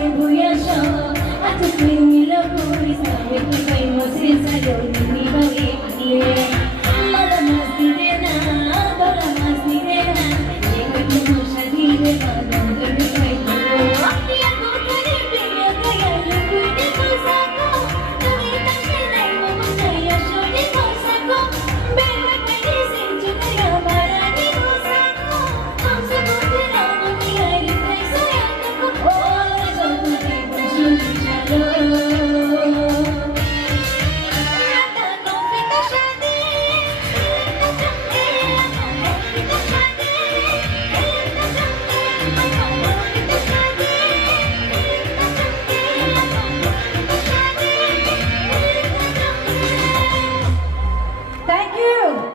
tribuya siya at tuwing nilaburi sa akin ika'y masin sa'yo hindi mag-iiye malamas di rin na malamas di rin na ika'y mo siya di rin malang gabi kay mo di ako kanipin niya kaya lukoy di ko sako nakita siya na'y mamasaya siya di ko sako pero pag-isip siya kaya para di ko sako ang sagot nila mangyayari kay sayang ako oh ito tuloy mo siya di siya